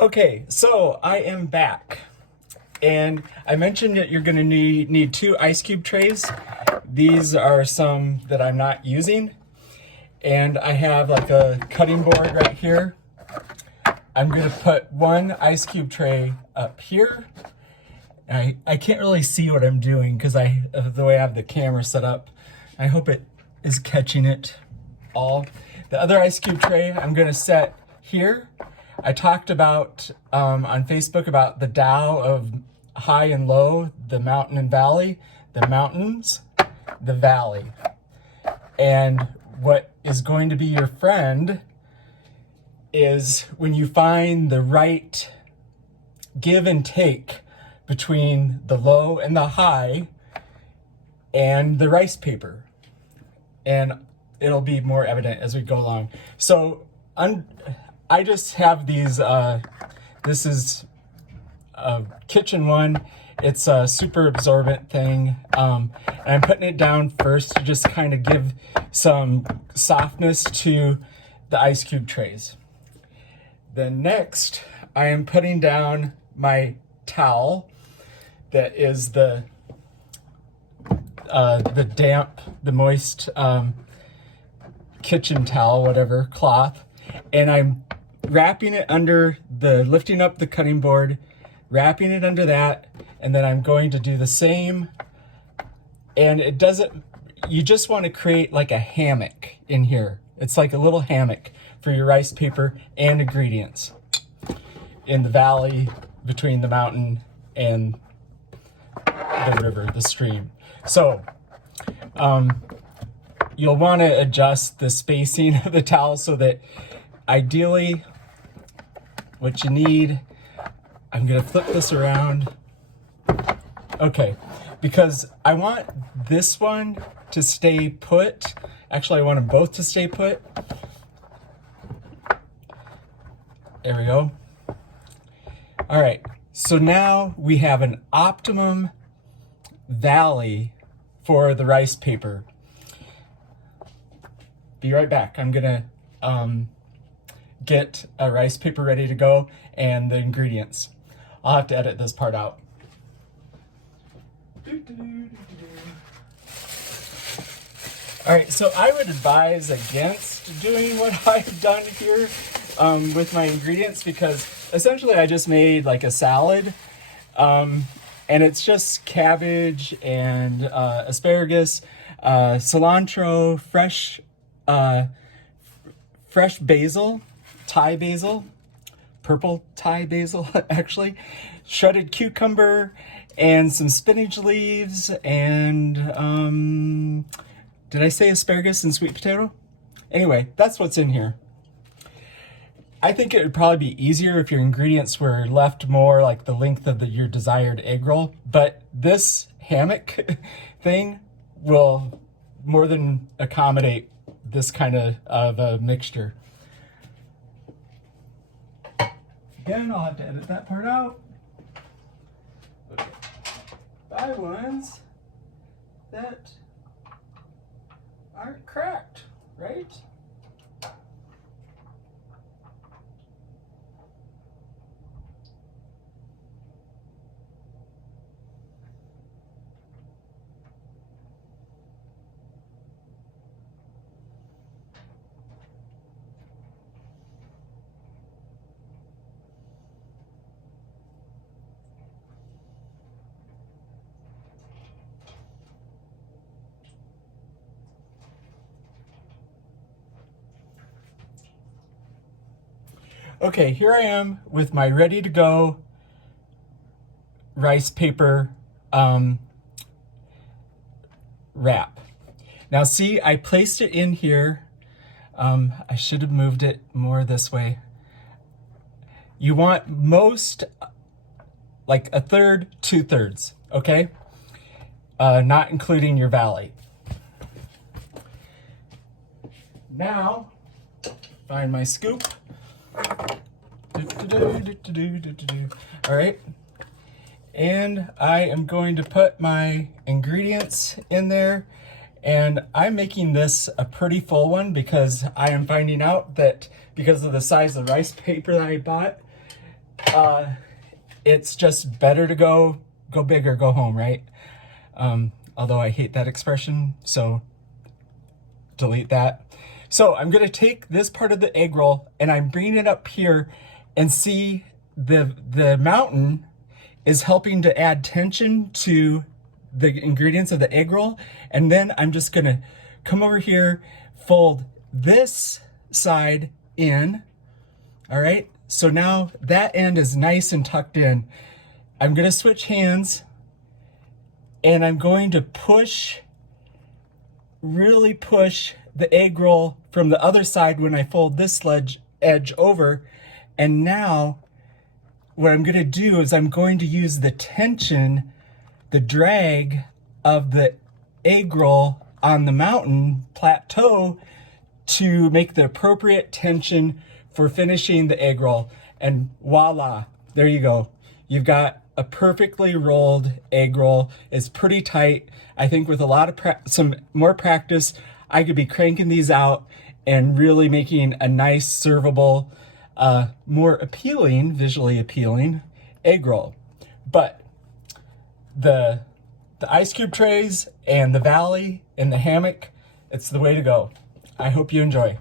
Okay, so I am back. And I mentioned that you're gonna need 2 ice cube trays. These are some that I'm not using. And I have like a cutting board right here. I'm gonna put 1 ice cube tray up here. I can't really see what I'm doing because of the way I have the camera set up. I hope it is catching it all. The other ice cube tray I'm gonna set here. I talked about on Facebook about the Tao of high and low, the mountain and valley, the mountains, the valley. And what is going to be your friend is when you find the right give and take between the low and the high and the rice paper. And it'll be more evident as we go along. So I just have these, this is a kitchen one. It's a super absorbent thing. And I'm putting it down first to just kind of give some softness to the ice cube trays. Then next, I am putting down my towel that is the damp, the moist kitchen towel, whatever, cloth. And I'm wrapping it under lifting up the cutting board, wrapping it under that, and then I'm going to do the same. And it doesn't, you just want to create like a hammock in here. It's like a little hammock for your rice paper and ingredients in the valley between the mountain and the river, the stream. So, you'll want to adjust the spacing of the towel so that ideally what you need, I'm gonna flip this around. Okay, because I want this one to stay put. Actually, I want them both to stay put. There we go. All right, so now we have an optimum valley for the rice paper. Be right back. I'm gonna get a rice paper ready to go and the ingredients. I'll have to edit this part out. All right, so I would advise against doing what I've done here with my ingredients because essentially I just made like a salad and it's just cabbage and asparagus, cilantro, fresh basil, Thai basil, purple Thai basil actually, shredded cucumber, and some spinach leaves, and did I say asparagus and sweet potato? Anyway, that's what's in here. I think it would probably be easier if your ingredients were left more like the length of your desired egg roll, but this hammock thing will more than accommodate this kind of a mixture. Again, I'll have to edit that part out. Okay. Buy ones that aren't cracked, right? Okay, here I am with my ready to go rice paper wrap. Now see, I placed it in here. I should have moved it more this way. You want most, like a third, 2/3, okay? Not including your valley. Now, find my scoop. All right, and I am going to put my ingredients in there, and I'm making this a pretty full one because I am finding out that because of the size of the rice paper that I bought, it's just better to go big or go home, right? Although I hate that expression, so delete that. So I'm gonna take this part of the egg roll and I'm bringing it up here, and see the mountain is helping to add tension to the ingredients of the egg roll. And then I'm just gonna come over here, fold this side in. All right, so now that end is nice and tucked in. I'm gonna switch hands and I'm going to push, really push the egg roll from the other side when I fold this edge over. And now what I'm gonna do is I'm going to use the tension, the drag of the egg roll on the mountain plateau to make the appropriate tension for finishing the egg roll. And voila, there you go. You've got a perfectly rolled egg roll. It's pretty tight. I think with a lot of some more practice, I could be cranking these out and really making a nice, servable, more appealing, visually appealing egg roll. But the ice cube trays and the valley and the hammock, it's the way to go. I hope you enjoy.